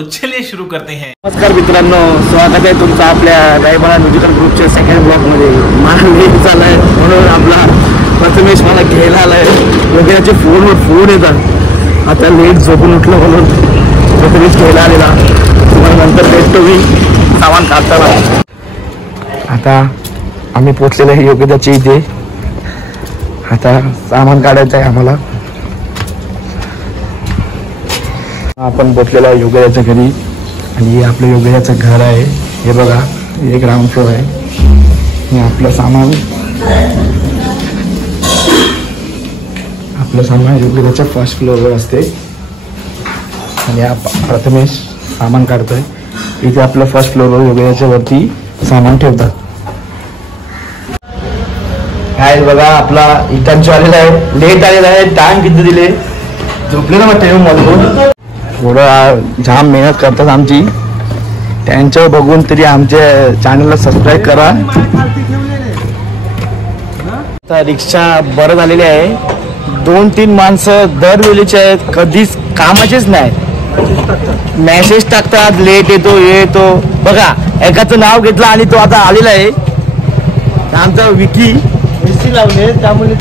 तो चलिए शुरू करते हैं। नमस्कार मित्रांनो, स्वागत आहे तुमचं आपल्या रायबाळा म्युझिकल ग्रुपच्या सेकंड ब्लॉक मध्ये। मला लेट झालाय म्हणून आपला प्रथमेश मला घ्यायला आलाय। वगैरेचे फोनवर फोन येतात, आता लेट झोपून उठलो म्हणून प्रथमेश घ्यायला आलेला। तुम्हाला नंतर भेटतो मी सामान काढताना। आता आम्ही पोहोचलेलो आहे योग्यताच्या इथे। आता सामान काढायचं आहे आम्हाला। आपण पोहोचलेलो आहे योगेशच्या घरी आणि हे आपलं योगेशचं घर आहे। हे बघा, हे ग्राउंड फ्लोर आहे। हे आपलं सामान योगेशच्या फर्स्ट फ्लोअरवर असते आणि प्रथमेश सामान काढतोय। इथे आपलं फर्स्ट फ्लोअरवर योगेशच्या वरती सामान ठेवतात। काय बघा, आपला इटांची आलेला आहे, लेट आलेला आहे। टाइम किती दिले, झोपलेलं वाटतं मधून। थोडं जाम मेहनत करतात आमची, त्यांच्या बघून तरी आमच्या चॅनलला सबस्क्राईब करा। आता रिक्षा बरं झालेली आहे। 2-3 माणसं दरवेळेचे आहेत, कधीच कामाचेच नाही। मेसेज टाकतात, लेट येतो। बघा, एकाचं नाव घेतलं आणि तो आता आलेला आहे, आमचा विकी। एसी लावले त्यामुळे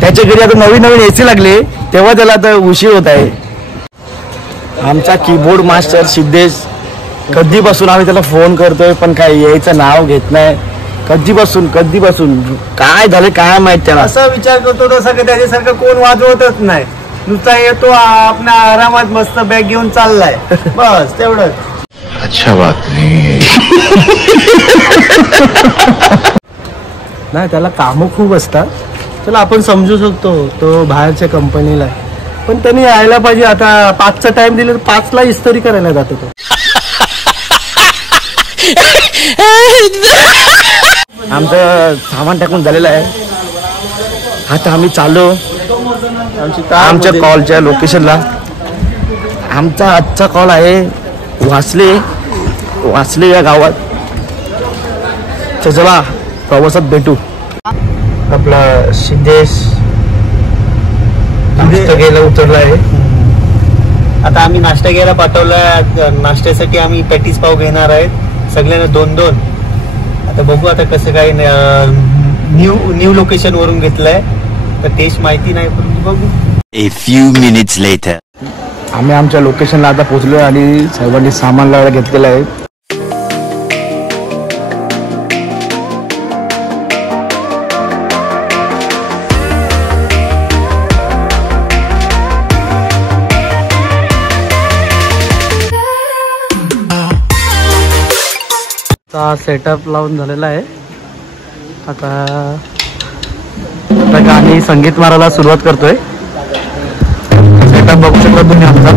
त्याच्या घरी आता नवीन एसी लागले, तेव्हा त्याला आता उशीर होत आहे। आमचा कीबोर्ड मास्टर सिद्धेश, कधीपासून आम्ही त्याला फोन करतोय पण काय यायचं नाव घेत नाही। कधीपासून काय झालं काय माहित, त्याला असा विचार करतो तसा की त्याच्यासारखं कोण वाजवतच नाही। नुसता येतो, आपल्या आरामात मस्त बॅग घेऊन चाललाय, बस तेवढंच। अच्छा बात नाही, त्याला कामं खूप असतात। चला आपण समजू शकतो, तो बाहेरच्या कंपनीला आहे, पण त्यांनी यायला पाहिजे। आता 5चा टाइम दिले तर 5ला इस्त्री करायला जातो तो। आमचं सामान टाकून झालेलं आहे। आता आम्ही चाललो आमच्या कॉलच्या लोकेशनला। आमचा आजचा कॉल आहे वासले या गावात। तर चला प्रवासात भेटू। आपला सिद्धेश नाश्ता घ्यायला उतरला आहे। आता आम्ही नाश्ता घ्यायला पाठवलाय। नाश्त्यासाठी आम्ही पॅटीस पाव घेणार आहेत, सगळ्यांना 2-2। आता बघू आता कसं काय, न्यू लोकेशन वरून घेतलंय तर टेस्ट माहिती नाही, परंतु बघू। A few minutes later. आम्ही आमच्या लोकेशनला आता पोहोचलो आणि सर्वांनी सामान लावायला घेतलेलं आहे। सेटअप लावून झालेला आहे। आता गाणी संगीत मारायला सुरुवात करतोय। सेटअप बघू शकता तुम्ही आमचा।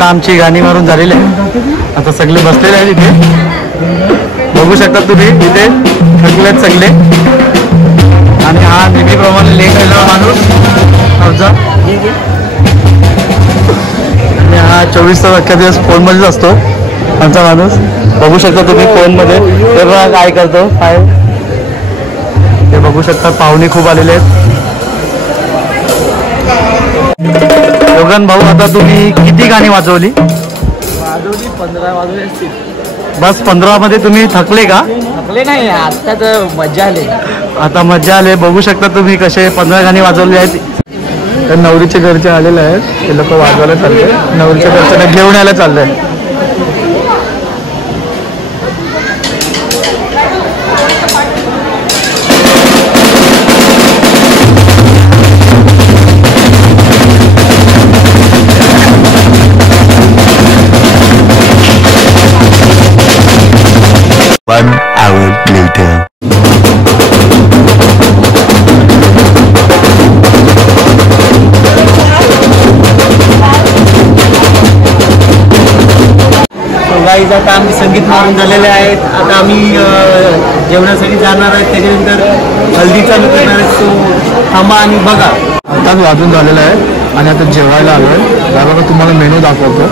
आता आमची गाणी मारून झालेली आहे. आता सगळे बसलेले आहेत इथे, बघू शकता तुम्ही. इथे थकलेत सगळे. आणि हा नेहमीप्रमाणे लेट आलेला माणूस आमचा. आणि हा 24 तास अख्खा दिवस फोनमध्येच असतो आमचा माणूस. बघू शकता तुम्ही फोनमध्ये. ते बघा काय करतो, काय ते बघू शकता. पाहुणे खूप आलेले आहेत. योगन भाऊ, आता तुम्ही किती गाणी वाजवली? 15 वाजले असतील. बस 15 मध्ये तुम्ही थकले का? थकले नाही, आता तर मजा आली. आता मजा आली. बघू शकता तुम्ही कसे 15 गाणी वाजवली आहेत. तर नवरीचे घरचे आलेले आहेत, ते लोक वाजवायला चालले. नवरीच्या घरच्यांना घेऊन यायला चाललंय. One hour later. गाईज आता आम्ही संगीत मारून झालेले आहेत. आता आम्ही जेवणासाठी जाणार आहेत. त्याच्यानंतर हल्दी चालू करणार आहेत. तो थांबा आणि बघा. आताच वाजून झालेलं आहे आणि आता जेवायला आलो आहे. त्याबरोबर तुम्हाला मेनू दाखवतो.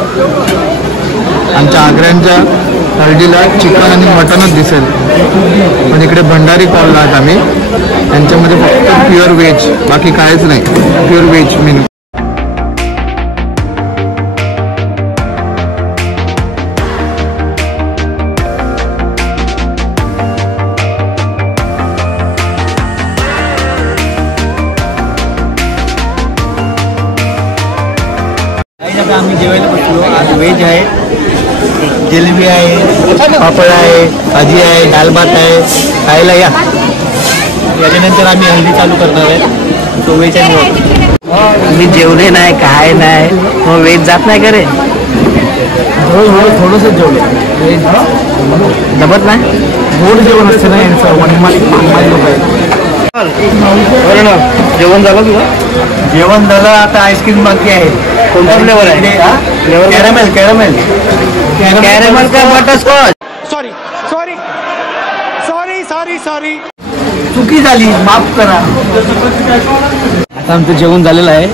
आमच्या आग्र्यांच्या हळदीला चिकन आणि मटनच दिसेल, पण इकडे भंडारी कॉलला आहेत आम्ही. त्यांच्यामध्ये फक्त प्युअर व्हेज, बाकी काहीच नाही. Pure veg menu. आता आम्ही जेवायला बसलो. आज व्हेज आहे, जिलेबी आहे, पापड आहे, भाजी आहे, दाल भात आहे. खायला या. याच्यानंतर आम्ही हल्दी चालू करणार आहे. तो व्हेज आणि व्हेज. मी जेवले नाही, काय नाही, मग वेज जात नाही का रे? थोडंसं जेवलं. जमत नाही. गोड जेवण असते ना यांचं. वनमाली लोक आहेत. जेवण झालं तुझं? जेवण झालं. आता आईस्क्रीम बाकी आहे. कोणता फ्लेवर आहे? कॅरमेल. कॅरमेल कॅरेमल का बटरस्कॉच? सॉरी चुकी झाली, माफ करा. आता आमचं जेवण झालेलं आहे.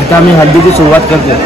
आता आम्ही हळदीची सुरुवात करतो.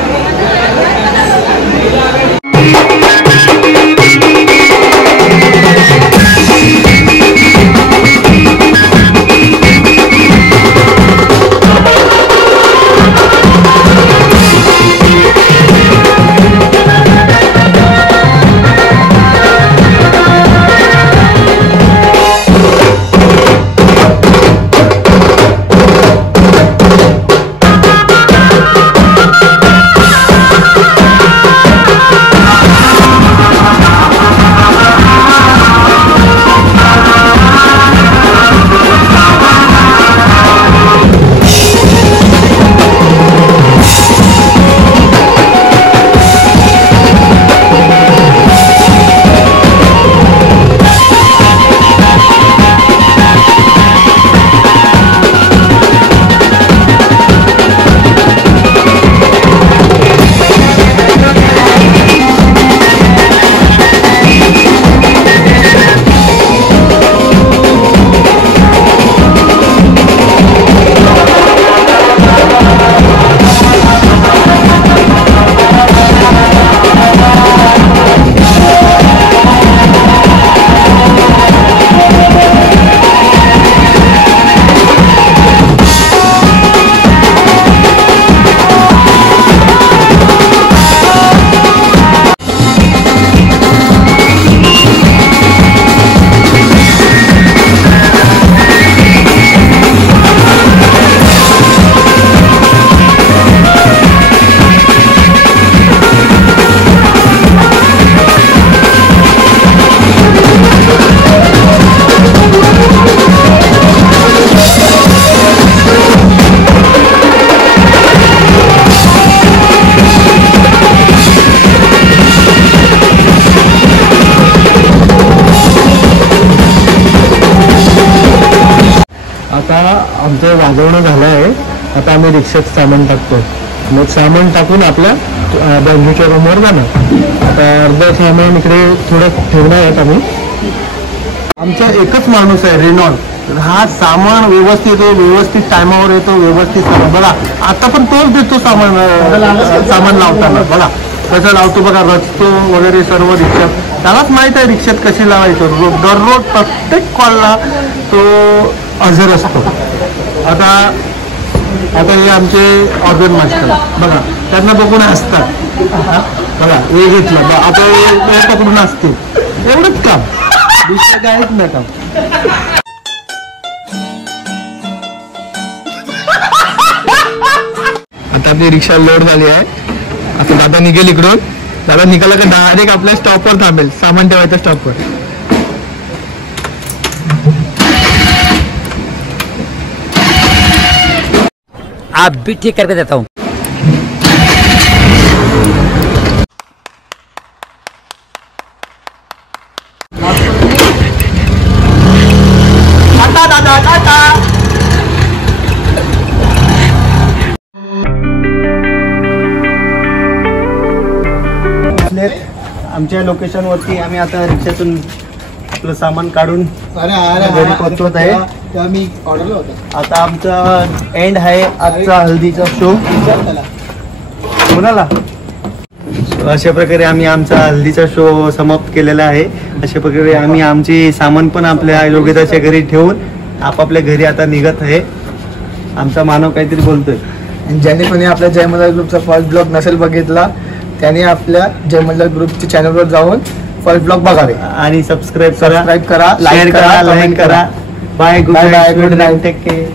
आमचं वाजवणं झालं आहे. आता आम्ही रिक्षात सामान टाकतो. मग सामान टाकून आपल्या बँकेच्या रूमवर जाणार. आता अर्ध सामान इकडे थोडं ठेवणार आहेत आम्ही. आमचा एकच माणूस आहे रेनॉल्ड. हा सामान व्यवस्थित टायमावर येतो, व्यवस्थित सामान. बघा आता पण तोच देतो सामान लावताना. बघा कसं लावतो बघा, रचतो वगैरे सर्व रिक्षात. त्यालाच माहित आहे रिक्षात कशी लावायचं. दररोज प्रत्येक कॉलला तो हजर असतो. आता हे आमचे ऑर्गन मास्टर बघा, त्यांना बघून हसतात. बघा हे घेतलं आता हे पकडून असते. एवढंच काम, दुसरं काहीच नाही काम. आता आपली रिक्षा लोड झाली आहे. आता दादा निघेल इकडून. दादा निघाला का डायरेक्ट आपल्या स्टॉपवर थांबेल, सामान ठेवायचं स्टॉपवर. आप भी ठीक करके देता हूँ. आमच्या लोकेशनवरती आम्ही आता रिक्षातून आपलं सामान काढून घरी पोहोचवत आहे. आता आमचा एंड आहे आजचा हल्दीचा शो. कोणाला अशा प्रकारे आम्ही आमचा हल्दीचा शो समाप्त केलेला आहे. अशा प्रकारे आम्ही आमची सामान पण आपल्या योगिताच्या घरी ठेवून आपापल्या घरी आता निघत आहे. आमचा मानव काहीतरी बोलतोय. ज्याने कोणी आपल्या जय मल्हार ग्रुपचा फर्स्ट ब्लॉग नसेल बघितला त्याने आपल्या जय मल्हार ग्रुपच्या चॅनलवर जाऊन फर्स्ट ब्लॉग बघावे आणि सबस्क्राईब करा, लाईक करा, लाईक करा. Bye, good night, take care.